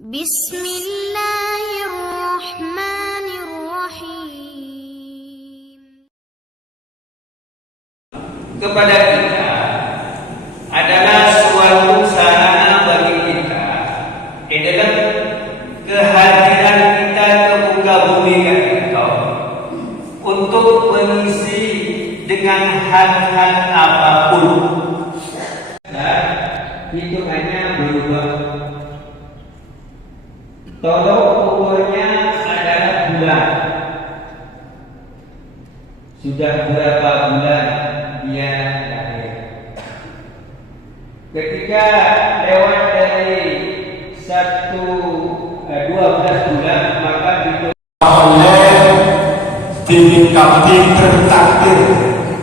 Bismillahirrahmanirrahim. Kepada kita adalah suatu sarana bagi kita di dalam kehadiran kita ke muka bumi kau untuk mengisi dengan hal-hal apapun. Dan hitungannya berubah. Tolok ukurnya adalah bulan. Sudah berapa bulan dia lahir? Ketika lewat dari 12 bulan, maka oleh dilengkapi bertakbir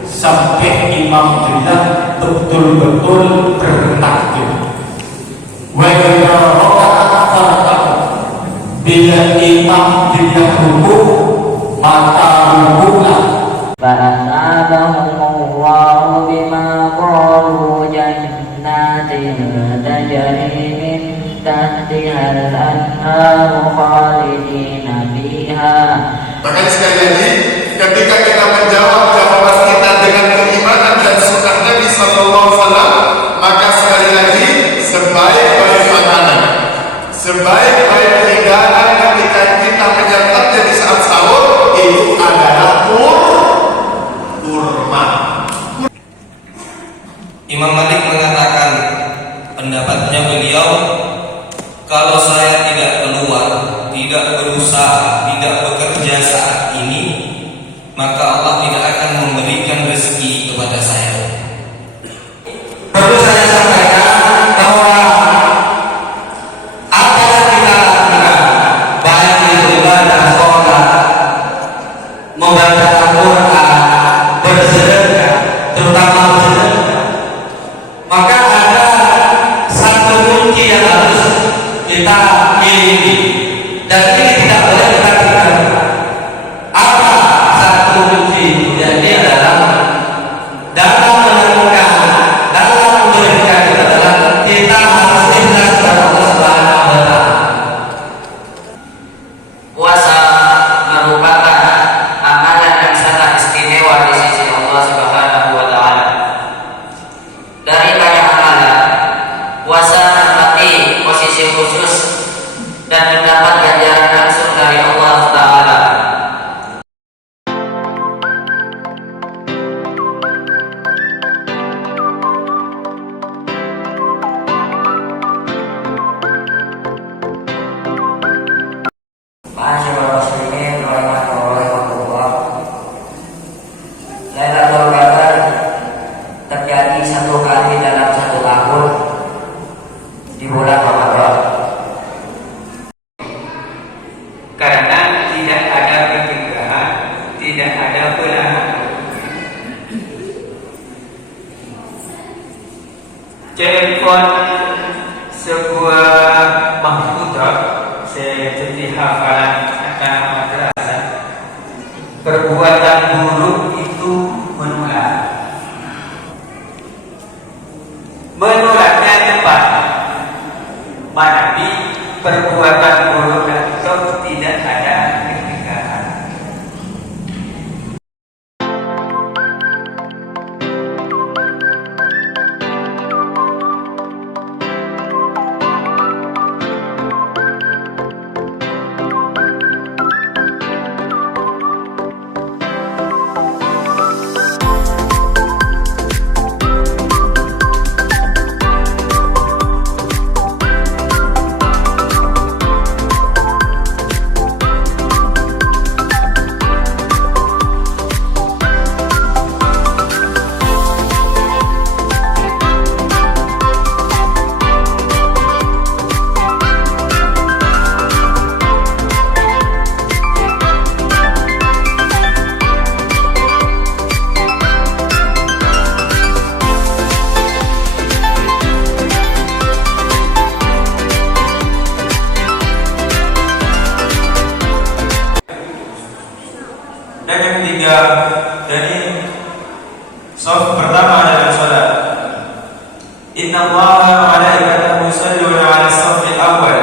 sampai imam bilang betul-betul bertakbir. Bila imam tidak ruku, maka rukulah. Fa'asabahumullahu bima qalu jannatin tajri min tahtihal anharu khalidina fiha. Maka sekali lagi, ketika kita menjawab jawaban kita dengan keimanan dan sunnah Nabi Sallallahu Alaihi Wasallam, maka sekali lagi sebaik-baik makanan, sebaik-baik hidangan ketika kita menyantapnya di saat sahur itu adalah kurma. Imam Malik mengatakan pendapatnya beliau, kalau saya tidak keluar, tidak berusaha, tidak bekerja saat ini, maka Allah tidak akan memberikan rezeki kepada saya. Perlu saya sampaikan bahwa apa yang kita lakukan, baik itu ibadah, sholat, membaca Al-Quran, bersedekah, terutama bersedekah, maka ada satu kunci yang harus kita miliki, dan ini tidak boleh kita tinggalkan. Apa satu kunci? Jadi adalah dalam menemukan, dalam memberikan itu adalah kita harus ikhlas kepada Allah Subhanahu wa Ta'ala. Puasa merupakan amalan yang sangat istimewa di sisi Allah Subhanahu wa Ta'ala. Dari banyak amalan, puasa menempati posisi khusus dan mendapat ganjaran langsung dari Allah Ta'ala. Masyaallah muslimin rahimahullah. Lailatul Qadar terjadi satu kali dalam satu tahun di bulan Ramadan. karena tidak ada pencegahan, tidak ada pelarangan. Telepon sebuah mahfudah seperti hafalan akan madrasah. Perbuatan buruk itu menular. Menularnya cepat. Manabi perbuatan buruk itu tidak ada pencegahan. Dan yang ketiga, dari shaf pertama dalam salat, Inna Allaha wa malaikatahu yusholluna 'alas shaffil awwal.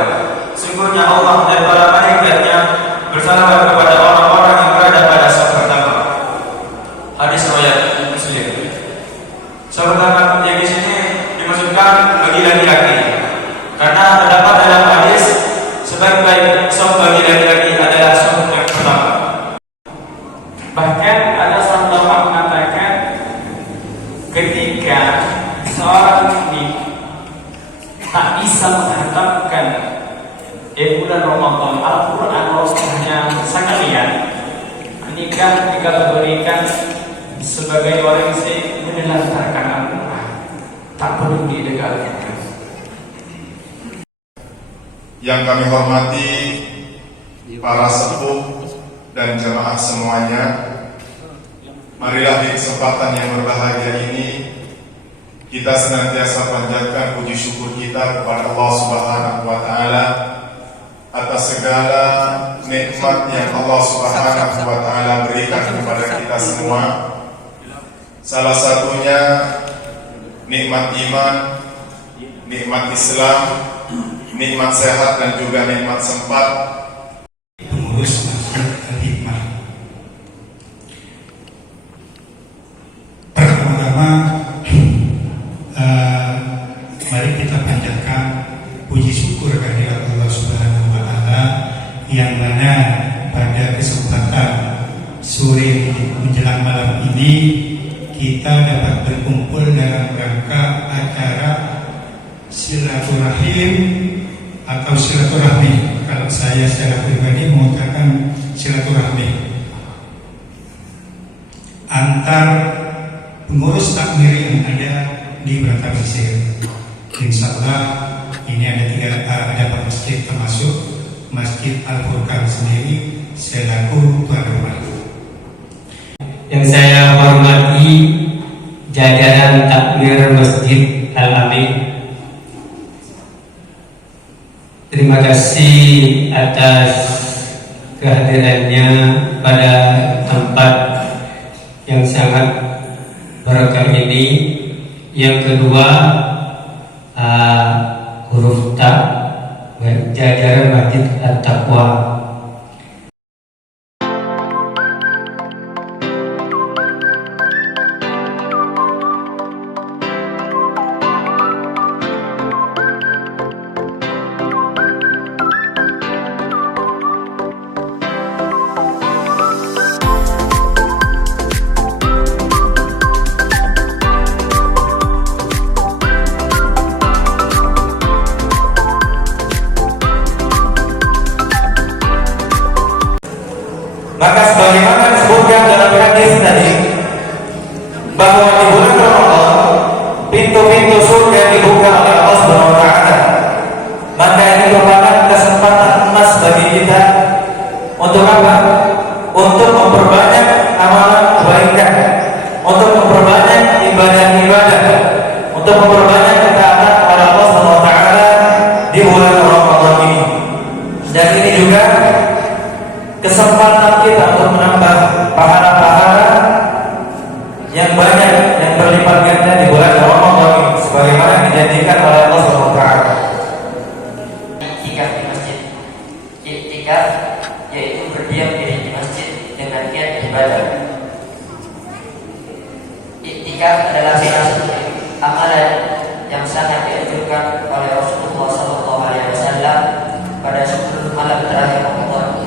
menghantamkan bulan Ramadan, Al-Quran rohnya sekalian, nikah dikategorikan sebagai orang yang menelantarkan Al-Quran, tak perlu dilegalkan. Yang kami hormati para sepuh dan jemaah semuanya, marilah di kesempatan yang berbahagia ini kita senantiasa panjatkan puji syukur kita kepada Allah Subhanahu wa taala atas segala nikmat yang Allah Subhanahu wa taala berikan kepada kita semua. Salah satunya nikmat iman, nikmat Islam, nikmat sehat dan juga nikmat sempat. Pengurus Masjid Al-Hikmah. Pertama-tama mari kita panjatkan puji syukur kehadirat Allah Subhanahu wa taala yang mana pada kesempatan sore menjelang malam ini kita dapat berkumpul dalam rangka acara silaturahim atau silaturahmi. Kalau saya secara pribadi mengatakan silaturahmi antar pengurus takmir yang ada di Batam Mesir. Insya Allah ini ada Pak masjid, termasuk Masjid Al-Furqan sendiri selaku tuan rumah. Yang saya hormati jajaran takmir Masjid Al-Amin, terima kasih atas kehadirannya pada tempat yang sangat berkah ini. Yang kedua, huruf ta, jajaran Masjid At-Taqwa. Maka sebagaimana disebutkan dalam hadis tadi bahwa di bulan Ramadan pintu-pintu surga dibuka oleh Allah Subhanahu wa taala. Maka ini merupakan kesempatan emas bagi kita untuk apa? Untuk memperbanyak amalan kebaikan, untuk memperbanyak ibadah-ibadah, untuk memperbanyak ketaatan kepada Allah Subhanahu wa taala di bulan Ramadan ini. Dan ini juga kesempatan kita untuk menambah pahala-pahala yang banyak yang berlipat ganda di bulan Ramadan ini, sebagaimana dijanjikan oleh Allah Subhanahu wa taala. Iktikaf di masjid. Iktikaf yaitu berdiam diri di masjid dengan niat ibadah. Iktikaf adalah salah satu amalan yang sangat dianjurkan oleh Rasulullah SAW pada 10 malam terakhir Ramadan,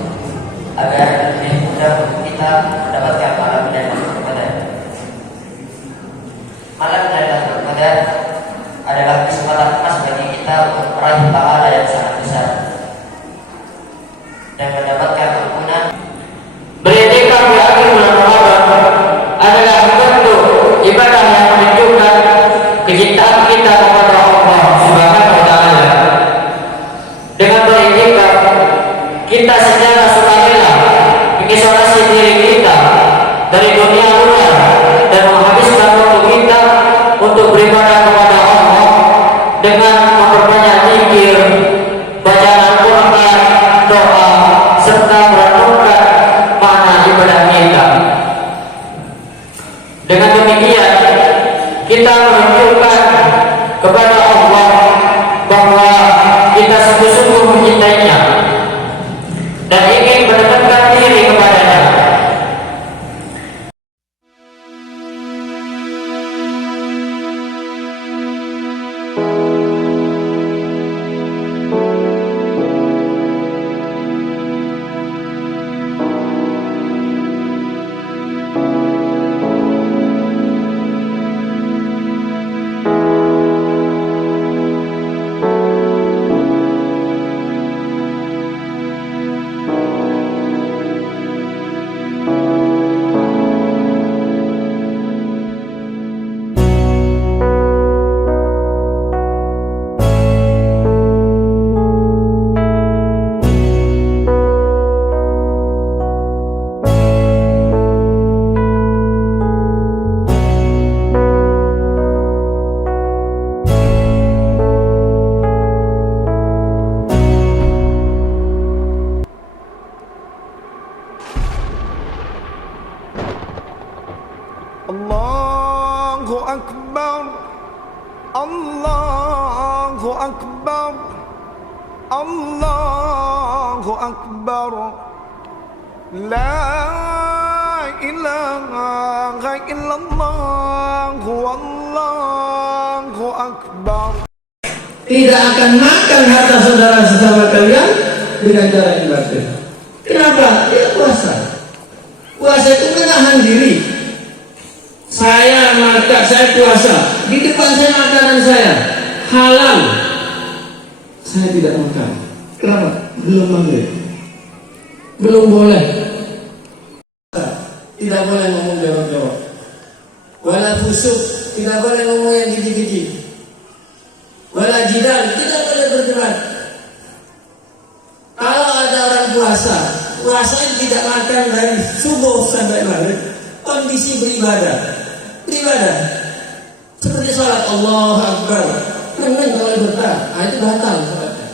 agar lebih mudah untuk kita mendapatkan malam Lailatul Qadar. Malam Lailatul Qadar adalah kesempatan emas bagi kita untuk meraih pahala yang sangat besar dan mendapatkan ampunan. Beriktikaf di akhir bulan Ramadan adalah bentuk ibadah yang menunjukkan kecintaan kita kepada Allah Subhanahu wa taala. Dengan beriktikaf kita secara sukarela mengisolasi diri kita dari dunia luar dan menghabiskan waktu kita untuk beribadah kepada Allah dengan memperbanyak zikir, bacaan Al-Quran, doa, serta merenungkan makna ibadah kita. Dengan demikian kita menunjukkan kepada Allah bahwa kita sungguh-sungguh mencintainya dan ingin mendekatkan diri kepadanya. Allahu Akbar. La ilaha illallah. Wallahu Akbar. Tidak akan makan harta saudara sesama kalian dengan cara yang batil. Kenapa? Dia puasa. Puasa itu menahan diri. Saya puasa. Di depan saya makanan saya halal. Saya tidak makan. Kenapa? Belum maghrib. Belum boleh. Tidak boleh ngomong jorok-jorok. Wala fusuk. Tidak boleh ngomong yang gigi-gigi. Wala jidal. Tidak boleh berdebat. Kalau ada orang puasa tidak makan dari subuh sampai maghrib, kondisi beribadah seperti sholat Allahu Akbar, menang kalau berkah, itu batal sholatnya.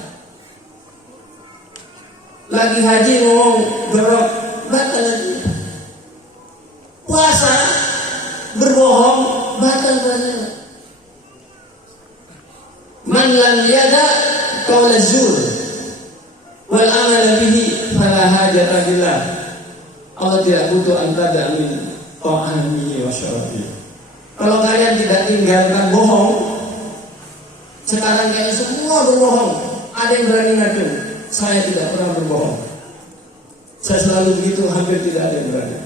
Lagi haji ngomong berok, batal lagi. Puasa berbohong, batal puasanya. Man lam yada qaula zur wal amal bihi fala hajata billah. Allah tidak butuh anta min ta'ami wa syarabi. Kalau kalian tidak tinggalkan bohong, sekarang kayaknya semua berbohong. Ada yang berani ngaku, saya tidak pernah berbohong. Saya selalu begitu, hampir tidak ada yang berani.